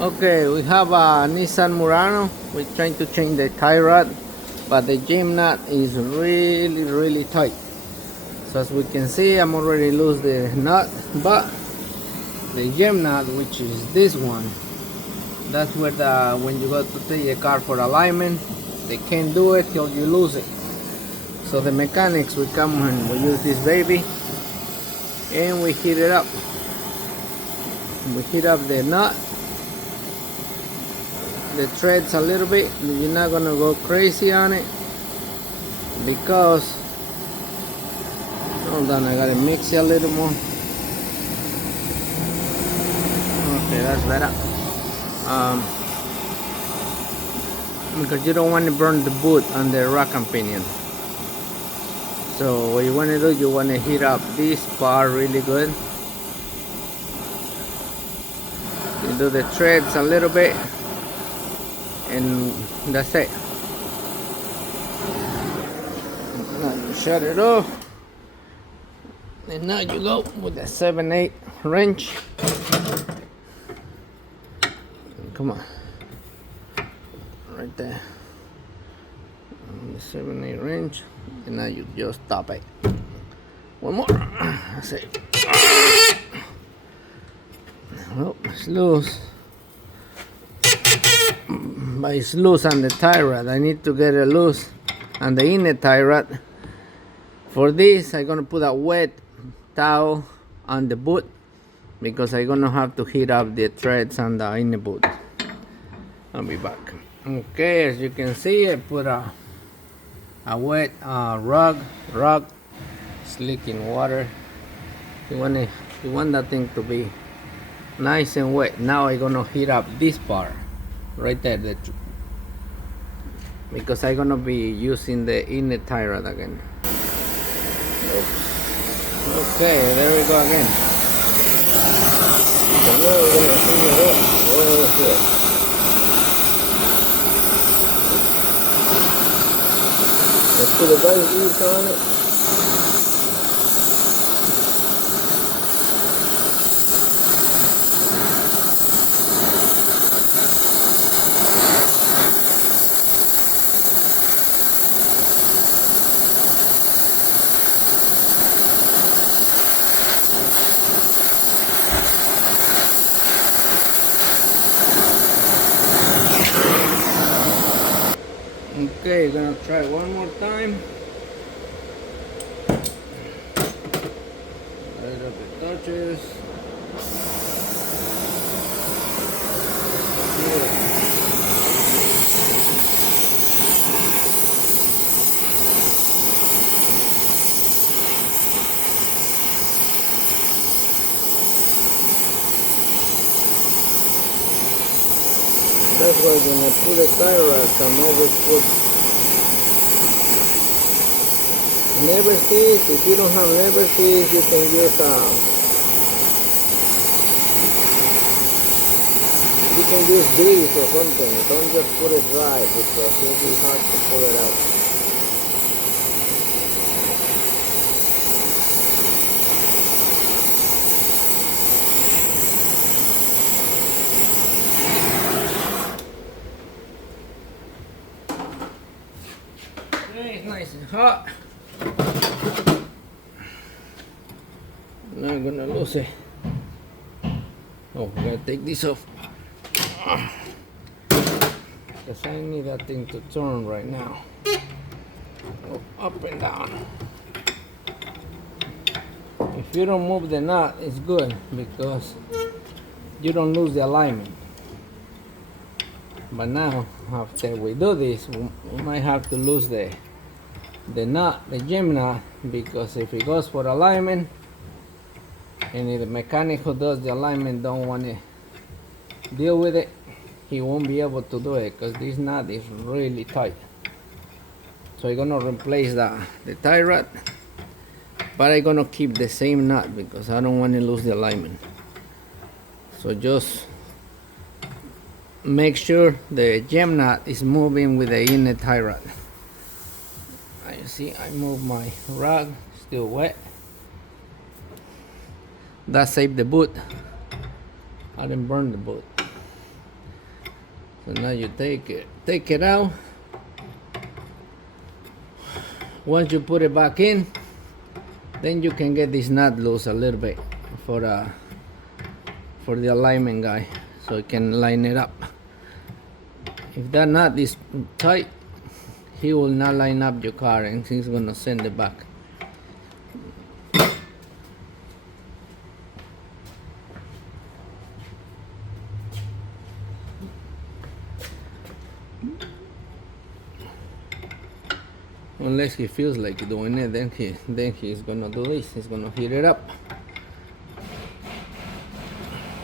Okay, we have a Nissan Murano. We're trying to change the tie rod, but the gym nut is really tight. So as we can see, I'm already loose the nut, but the gym nut, which is this one, that's where when you go to take the car for alignment, they can't do it till you lose it. So the mechanics, we come and we use this baby and we heat it up. We heat up the nut, the threads a little bit. You're not gonna go crazy on it because, hold on, I gotta mix it a little more. Okay, that's better. Because you don't want to burn the boot on the rack and pinion. So what you want to do, you want to heat up this part really good. You do the threads a little bit, and that's it. Now you shut it off, and now you go with the 7/8 wrench. Come on, right there. The 7/8 wrench, and now you just stop it. One more. That's it. Oh, it's loose. But it's loose on the tie rod. I need to get it loose on the inner tie rod. For this, I'm gonna put a wet towel on the boot because I'm gonna have to heat up the threads on the inner boot. I'll be back. Okay, as you can see, I put a wet rug. It's leaking water. You want that thing to be nice and wet. Now I'm gonna heat up this part right there, because I'm gonna be using the inner tie rod again. Oops. Okay, there we go again. So now we're gonna heat it up. Oh, yeah. Let's put a base grease on it. Okay, you're gonna try one more time. Right up it touches. That's why when I put a tie rod, I'm always put never sees. If you don't have never sees, you can use grease or something. Don't just put it dry because it'll be hard to pull it out. Okay, it's nice and hot. Now I'm gonna lose it. Oh, I gotta take this off. Because I need that thing to turn right now. Go up and down. If you don't move the nut, it's good because you don't lose the alignment. But now, after we do this, we might have to lose the nut, the gym nut, because if it goes for alignment, and if the mechanic who does the alignment don't want to deal with it, he won't be able to do it because this nut is really tight. So I'm gonna replace the tie rod, but I'm gonna keep the same nut because I don't want to lose the alignment. So just make sure the gem nut is moving with the inner tie rod. You see, I move my rug, still wet. That saved the boot. I didn't burn the boot. So now you take it out. Once you put it back in, then you can get this nut loose a little bit for the alignment guy, so it can line it up. If that nut is tight, he will not line up your car and he's gonna send it back. Unless he feels like doing it, then he's gonna do this. He's gonna heat it up.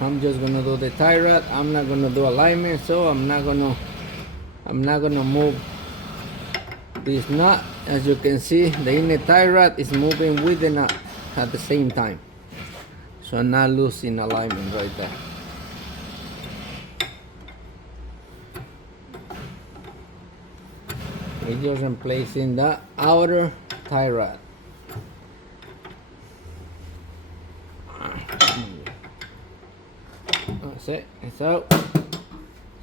I'm just gonna do the tie rod. I'm not gonna do alignment, so I'm not gonna move this nut. As you can see, the inner tie rod is moving with the nut at the same time, so I'm not losing alignment right there. We're just replacing the outer tie rod. That's it, it's out.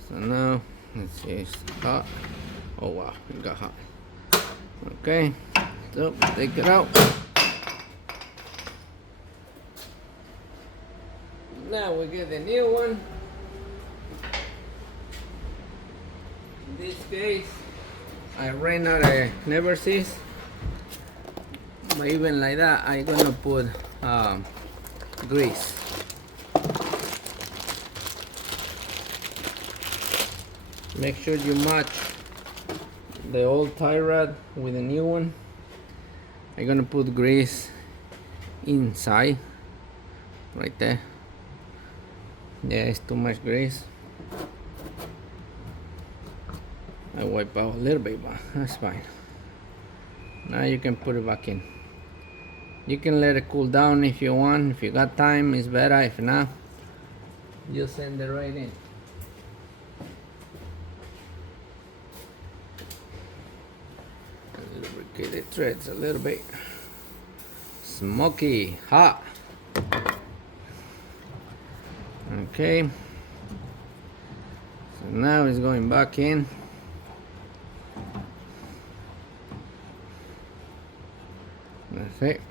So now, let's see, it's hot. Oh wow, it got hot. Okay, so take it out. Now we get the new one. In this case, I ran out of never sees, but even like that, I'm gonna put grease. Make sure you match the old tie rod with the new one. I'm gonna put grease inside, right there. Yeah, it's too much grease. I wipe out a little bit, but that's fine. Now you can put it back in. You can let it cool down if you want. If you got time, it's better. If not, just send it right in. Lubricate the threads a little bit. Smoky, hot. Okay. So now it's going back in. That's it.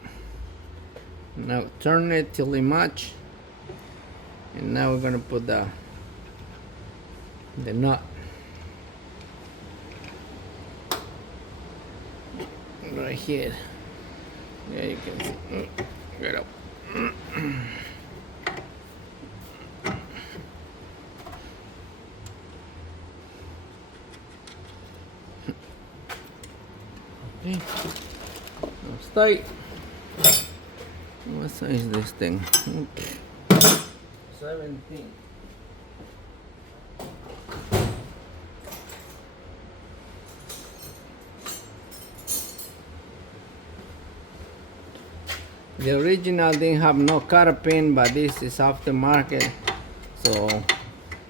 Now turn it till they match, and now we're gonna put the nut right here. Yeah, you can see. Get up. Okay. Tight. What size is this thing? 17. The original didn't have no cotter pin, but this is aftermarket, so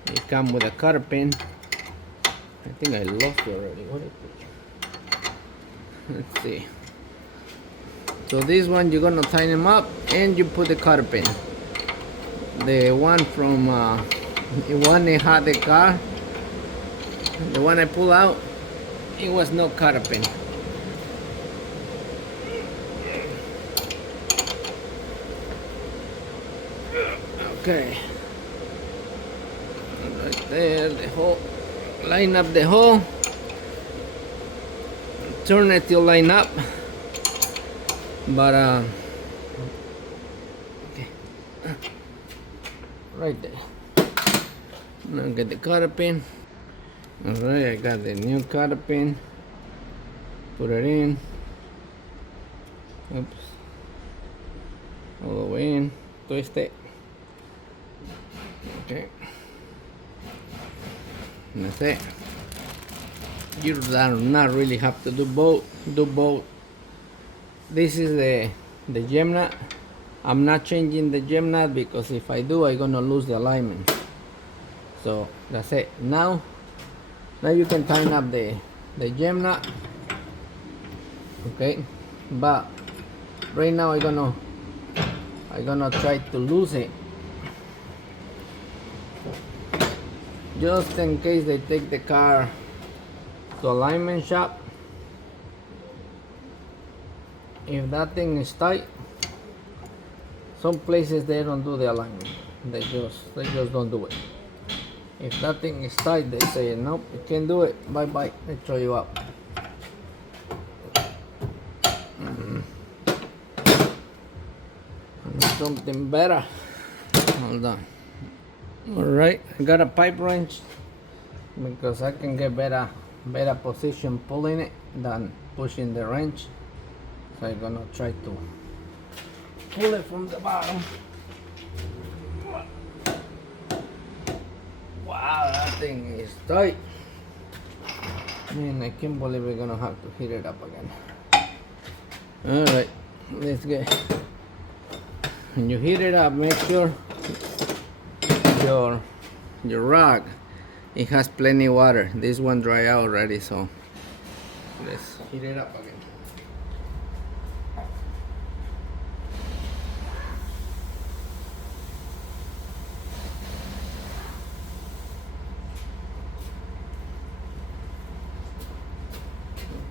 it comes with a cotter pin. I think I lost it already. What is it? Let's see. So this one you're gonna tighten them up and you put the cotter pin. The one from the one that had the car, the one I pulled out, it was no cotter pin. Okay, right there, the hole. Line up the hole. Turn it till line up. But okay, right there. Now get the cotter pin. Alright, I got the new cotter pin. Put it in. Oops. All the way in. Twist it. Okay. And that's it. You do not really have to do both. Do both. This is the gem nut. I'm not changing the gem nut because if I do, I'm gonna lose the alignment. So that's it. Now you can tighten up the gem nut. Okay, but right now I'm gonna try to lose it. just in case they take the car to alignment shop. If that thing is tight, some places they don't do the alignment. They just don't do it. If that thing is tight, they say nope, you can't do it. Bye bye. They throw you out. Something better. Hold on. Alright, I got a pipe wrench because I can get better position pulling it than pushing the wrench. So I'm gonna try to pull it from the bottom. Wow, that thing is tight. Man, I can't believe we're gonna have to heat it up again. Alright, let's get. When you heat it up, make sure your rag, it has plenty of water. This one dry out already, so let's heat it up again.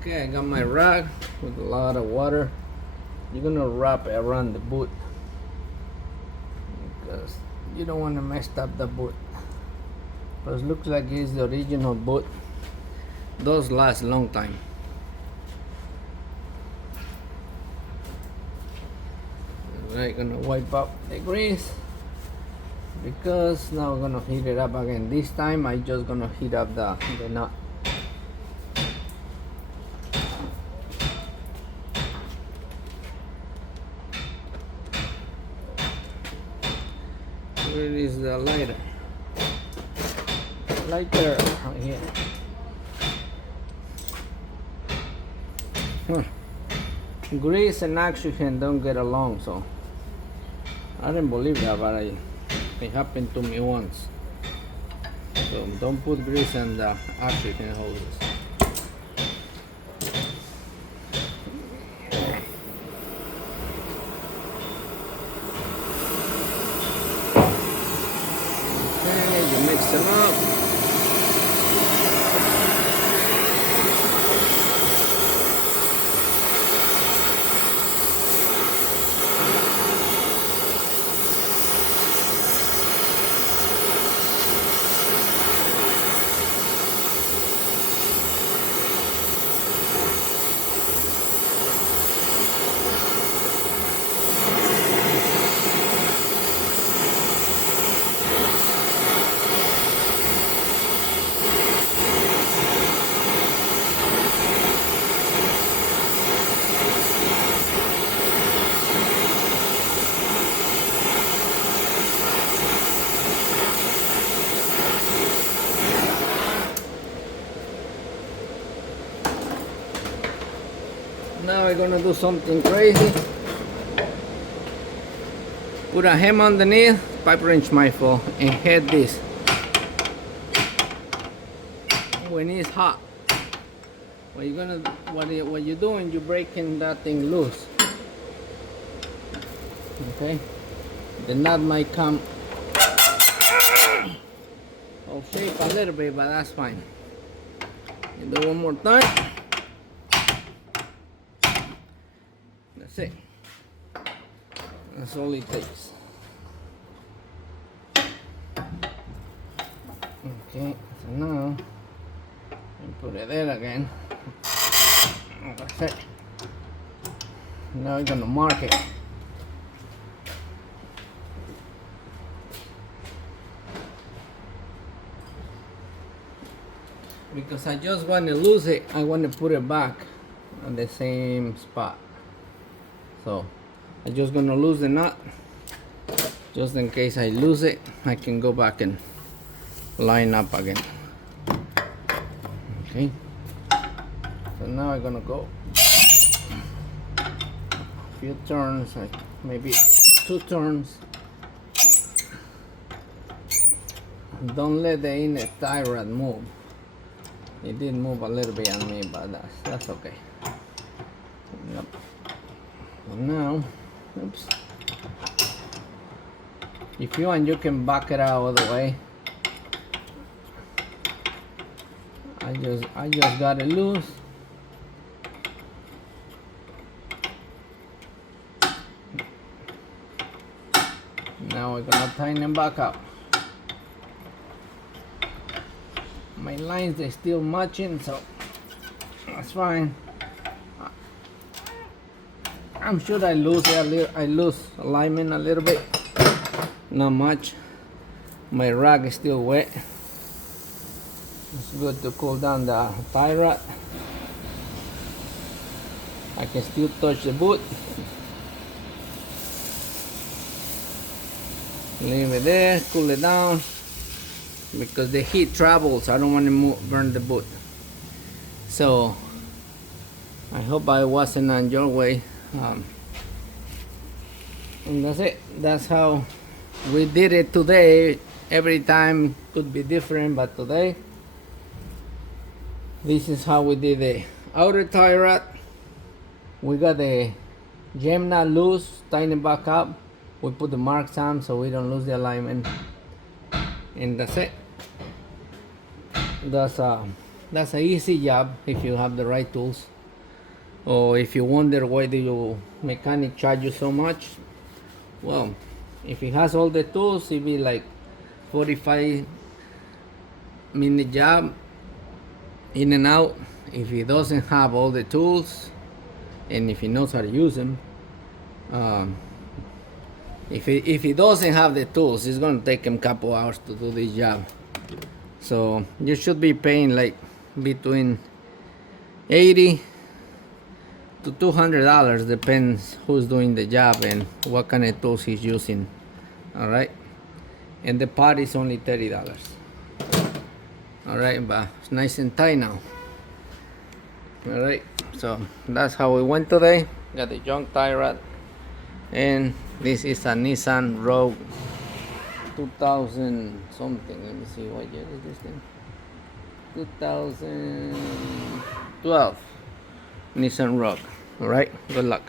Okay, I got my rag with a lot of water. You're gonna wrap it around the boot because you don't want to mess up the boot. But it looks like it's the original boot. Those last a long time. Right, gonna wipe up the grease because now we're gonna heat it up again. This time I just gonna heat up the nut. Where is the lighter? Lighter right here. Grease and oxygen don't get along, so I didn't believe that, but it happened to me once. So don't put grease in the oxygen hoses. Okay, you mix them up. Now we're gonna do something crazy. Put a hem underneath, pipe wrench might fall, and hit this. When it's hot, what you're doing, you're breaking that thing loose. Okay, the nut might come off shape a little bit, but that's fine. You do one more time. That's it. That's all it takes. Okay, so now I put it there again. That's it. Now we're gonna mark it. Because I just want to lose it, I want to put it back on the same spot. So I'm just gonna lose the nut, just in case I lose it, I can go back and line up again. Okay, so now I'm gonna go a few turns, like maybe 2 turns. Don't let the inner tie rod move. It did move a little bit on me, but that's okay. Yep. And now, oops. If you want, you can back it out all the way. I just got it loose. Now we're gonna tighten them back up. My lines are still matching, so that's fine. I'm sure I lose alignment a little bit, not much. My rag is still wet. It's good to cool down the tie rod. I can still touch the boot. Leave it there, cool it down, because the heat travels. I don't want to burn the boot. So I hope I wasn't on your way. And that's it. That's how we did it today. Every time could be different, but today this is how we did the outer tie rod. We got the gem nut loose, tighten it back up. We put the marks on so we don't lose the alignment, and that's it. That's an easy job if you have the right tools. Or if you wonder why do your mechanic charge you so much, well, if he has all the tools, it'll be like 45-minute job in and out. If he doesn't have all the tools, and if he knows how to use them, if he doesn't have the tools, it's gonna take him a couple hours to do this job. So you should be paying like between $80 to $200, depends who's doing the job and what kind of tools he's using. All right, and the part is only $30. All right, but it's nice and tight now. All right, so that's how we went today. Got the junk tie rod, and this is a Nissan Rogue 2000 something. Let me see, what year is this thing? 2012 Nissan Rogue. All right, good luck.